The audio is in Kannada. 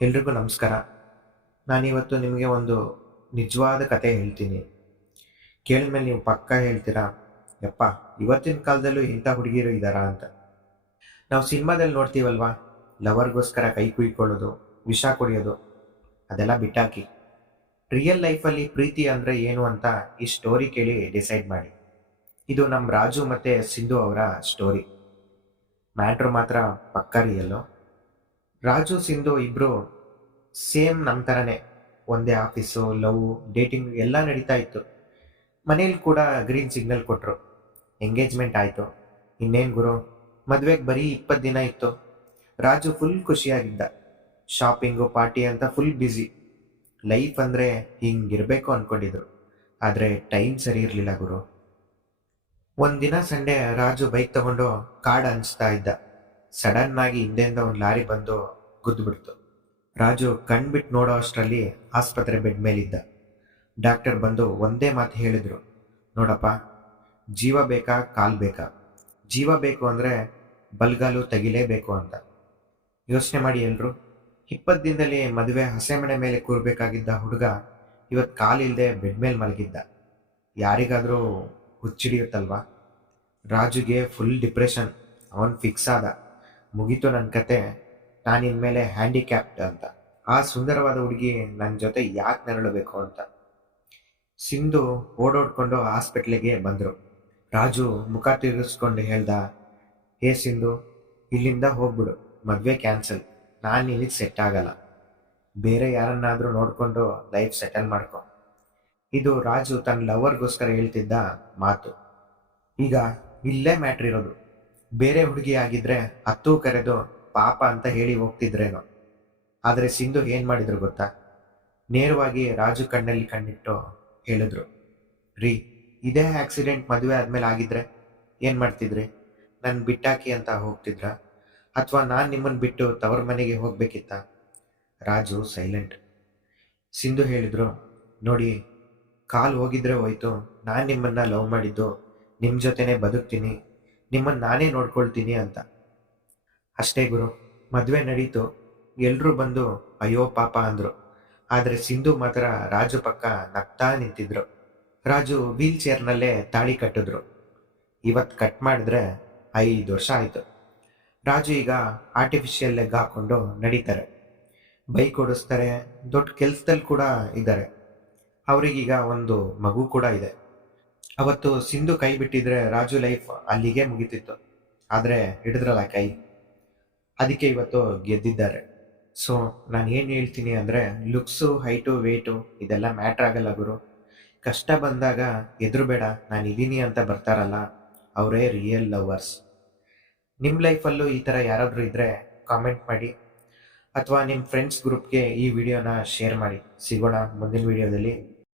ಎಲ್ರಿಗೂ ನಮಸ್ಕಾರ. ನಾನಿವತ್ತು ನಿಮಗೆ ಒಂದು ನಿಜವಾದ ಕತೆ ಹೇಳ್ತೀನಿ. ಕೇಳಿದ್ಮೇಲೆ ನೀವು ಪಕ್ಕಾ ಹೇಳ್ತೀರಾ, ಯಪ್ಪ, ಇವತ್ತಿನ ಕಾಲದಲ್ಲೂ ಇಂಥ ಹುಡುಗಿರು ಇದ್ದಾರಾ ಅಂತ. ನಾವು ಸಿನಿಮಾದಲ್ಲಿ ನೋಡ್ತೀವಲ್ವಾ, ಲವರ್ಗೋಸ್ಕರ ಕೈ ಕುಯ್ಕೊಳ್ಳೋದು, ವಿಷ ಕುಡಿಯೋದು, ಅದೆಲ್ಲ ಬಿಟ್ಟಾಕಿ. ರಿಯಲ್ ಲೈಫಲ್ಲಿ ಪ್ರೀತಿ ಅಂದರೆ ಏನು ಅಂತ ಈ ಸ್ಟೋರಿ ಕೇಳಿ ಡಿಸೈಡ್ ಮಾಡಿ. ಇದು ನಮ್ಮ ರಾಜು ಮತ್ತು ಸಿಂಧು ಅವರ ಸ್ಟೋರಿ. ಮ್ಯಾಟ್ರು ಮಾತ್ರ ಪಕ್ಕಾ ರಿಯಲ್ಲು. ರಾಜು ಸಿಂಧು ಇಬ್ಬರು ಸೇಮ್ ನಮ್ಮ ಥರನೇ, ಒಂದೇ ಆಫೀಸು, ಲವ್, ಡೇಟಿಂಗ್ ಎಲ್ಲ ನಡೀತಾ ಇತ್ತು. ಮನೇಲಿ ಕೂಡ ಗ್ರೀನ್ ಸಿಗ್ನಲ್ ಕೊಟ್ಟರು. ಎಂಗೇಜ್ಮೆಂಟ್ ಆಯಿತು. ಇನ್ನೇನು ಗುರು, ಮದುವೆಗೆ ಬರೀ 20 ದಿನ ಇತ್ತು. ರಾಜು ಫುಲ್ ಖುಷಿಯಾಗಿದ್ದ. ಶಾಪಿಂಗು, ಪಾರ್ಟಿ ಅಂತ ಫುಲ್ ಬ್ಯುಸಿ. ಲೈಫ್ ಅಂದರೆ ಹಿಂಗಿರಬೇಕು ಅಂದ್ಕೊಂಡಿದ್ರು. ಆದರೆ ಟೈಮ್ ಸರಿ ಇರಲಿಲ್ಲ ಗುರು. ಒಂದಿನ ಸಂಡೇ ರಾಜು ಬೈಕ್ ತಗೊಂಡು ಕಾಡ್ ಹಂಚ್ತಾ ಇದ್ದ. ಸಡನ್ ಆಗಿ ಹಿಂದೆಯಿಂದ ಒಂದು ಲಾರಿ ಬಂದು ಗುದ್ದುಬಿಡ್ತು. ರಾಜು ಕಣ್ಬಿಟ್ಟು ನೋಡೋ ಅಷ್ಟರಲ್ಲಿ ಆಸ್ಪತ್ರೆ ಬೆಡ್ ಮೇಲಿದ್ದ. ಡಾಕ್ಟರ್ ಬಂದು ಒಂದೇ ಮಾತು ಹೇಳಿದ್ರು, ನೋಡಪ್ಪ, ಜೀವ ಬೇಕಾ ಕಾಲ್ ಬೇಕಾ? ಜೀವ ಬೇಕು ಅಂದರೆ ಬಲ್ಗಾಲು ತೆಗಿಲೇಬೇಕು ಅಂತ. ಯೋಚನೆ ಮಾಡಿ ಎಲ್ರು, 20 ದಿನದಲ್ಲಿ ಮದುವೆ ಹಸೆಮಣೆ ಮೇಲೆ ಕೂರಬೇಕಾಗಿದ್ದ ಹುಡುಗ ಇವತ್ತು ಕಾಲಿಲ್ಲದೆ ಬೆಡ್ ಮೇಲೆ ಮಲಗಿದ್ದ. ಯಾರಿಗಾದರೂ ಹುಚ್ಚಿಡಿಯುತ್ತಲ್ವಾ? ರಾಜುಗೆ ಫುಲ್ ಡಿಪ್ರೆಷನ್. ಅವನು ಫಿಕ್ಸ್ ಆದ, ಮುಗೀತು ನನ್ನ ಕತೆ, ನಾನು ಇನ್ಮೇಲೆ ಹ್ಯಾಂಡಿಕ್ಯಾಪ್ಡ್ ಅಂತ. ಆ ಸುಂದರವಾದ ಹುಡುಗಿ ನನ್ನ ಜೊತೆ ಯಾಕೆ ನರಳಬೇಕು ಅಂತ. ಸಿಂಧು ಓಡೋಡ್ಕೊಂಡು ಹಾಸ್ಪಿಟ್ಲಿಗೆ ಬಂದರು. ರಾಜು ಮುಖ ತಿರುಗಿಸ್ಕೊಂಡು ಹೇಳ್ದ, ಹೇ ಸಿಂಧು, ಇಲ್ಲಿಂದ ಹೋಗ್ಬಿಡು, ಮದುವೆ ಕ್ಯಾನ್ಸಲ್, ನಾನು ಇಲ್ಲಿಗೆ ಸೆಟ್ ಆಗಲ್ಲ, ಬೇರೆ ಯಾರನ್ನಾದರೂ ನೋಡಿಕೊಂಡು ಲೈಫ್ ಸೆಟಲ್ ಮಾಡ್ಕೊ. ಇದು ರಾಜು ತನ್ನ ಲವರ್ಗೋಸ್ಕರ ಹೇಳ್ತಿದ್ದ ಮಾತು. ಈಗ ಇಲ್ಲೇ ಮ್ಯಾಟ್ರ್ ಇರೋದು. ಬೇರೆ ಹುಡುಗಿ ಆಗಿದ್ರೆ ಹತ್ತು ಕರೆದು ಪಾಪ ಅಂತ ಹೇಳಿ ಹೋಗ್ತಿದ್ರೇನೋ. ಆದರೆ ಸಿಂಧು ಏನು ಮಾಡಿದ್ರು ಗೊತ್ತಾ? ನೇರವಾಗಿ ರಾಜು ಕಣ್ಣಲ್ಲಿ ಕಣ್ಣಿಟ್ಟು ಹೇಳಿದ್ರು, ರೀ, ಇದೇ ಆಕ್ಸಿಡೆಂಟ್ ಮದುವೆ ಆದಮೇಲೆ ಆಗಿದ್ರೆ ಏನು ಮಾಡ್ತಿದ್ರಿ? ನನ್ನ ಬಿಟ್ಟಾಕಿ ಅಂತ ಹೋಗ್ತಿದ್ರ, ಅಥವಾ ನಾನು ನಿಮ್ಮನ್ನು ಬಿಟ್ಟು ತವ್ರ ಮನೆಗೆ ಹೋಗ್ಬೇಕಿತ್ತ? ರಾಜು ಸೈಲೆಂಟ್. ಸಿಂಧು ಹೇಳಿದ್ರು, ನೋಡಿ, ಕಾಲು ಹೋಗಿದ್ರೆ ಹೋಯ್ತು, ನಾನು ನಿಮ್ಮನ್ನು ಲವ್ ಮಾಡಿದ್ದು, ನಿಮ್ಮ ಜೊತೆನೇ ಬದುಕ್ತೀನಿ, ನಿಮ್ಮನ್ನು ನಾನೇ ನೋಡ್ಕೊಳ್ತೀನಿ ಅಂತ. ಅಷ್ಟೇ ಗುರು, ಮದುವೆ ನಡೀತು. ಎಲ್ಲರೂ ಬಂದು ಅಯ್ಯೋ ಪಾಪ ಅಂದರು. ಆದರೆ ಸಿಂಧು ಮಾತ್ರ ರಾಜು ಪಕ್ಕ ನಗ್ತಾ ನಿಂತಿದ್ರು. ರಾಜು ವೀಲ್ ಚೇರ್ನಲ್ಲೇ ತಾಳಿ ಕಟ್ಟಿದ್ರು. ಇವತ್ತು ಕಟ್ ಮಾಡಿದ್ರೆ 5 ವರ್ಷ ಆಯಿತು. ರಾಜು ಈಗ ಆರ್ಟಿಫಿಷಿಯಲ್ ಲೆಗ್ ಹಾಕ್ಕೊಂಡು ನಡೀತಾರೆ, ಬೈಕ್ ಓಡಿಸ್ತಾರೆ, ದೊಡ್ಡ ಕೆಲಸದಲ್ಲಿ ಕೂಡ ಇದ್ದಾರೆ. ಅವರಿಗೀಗ ಒಂದು ಮಗು ಕೂಡ ಇದೆ. ಅವತ್ತು ಸಿಂಧು ಕೈ ಬಿಟ್ಟಿದ್ರೆ ರಾಜು ಲೈಫ್ ಅಲ್ಲಿಗೆ ಮುಗಿತಿತ್ತು. ಆದರೆ ಹಿಡಿದ್ರಲ್ಲ ಕೈ, ಅದಕ್ಕೆ ಇವತ್ತು ಗೆದ್ದಿದ್ದಾರೆ. ಸೊ ನಾನು ಏನು ಹೇಳ್ತೀನಿ ಅಂದರೆ, ಲುಕ್ಸು, ಹೈಟು, ವೇಟು ಇದೆಲ್ಲ ಮ್ಯಾಟ್ರ್ ಆಗಲ್ಲ ಗುರು. ಕಷ್ಟ ಬಂದಾಗ ಎದುರು ಬೇಡ, ನಾನು ಇದ್ದೀನಿ ಅಂತ ಬರ್ತಾರಲ್ಲ, ಅವರೇ ರಿಯಲ್ ಲವರ್ಸ್. ನಿಮ್ಮ ಲೈಫಲ್ಲೂ ಈ ಥರ ಯಾರಾದರೂ ಇದ್ದರೆ ಕಾಮೆಂಟ್ ಮಾಡಿ, ಅಥವಾ ನಿಮ್ಮ ಫ್ರೆಂಡ್ಸ್ ಗ್ರೂಪ್ಗೆ ಈ ವಿಡಿಯೋನ ಶೇರ್ ಮಾಡಿ. ಸಿಗೋಣ ಮುಂದಿನ ವಿಡಿಯೋದಲ್ಲಿ.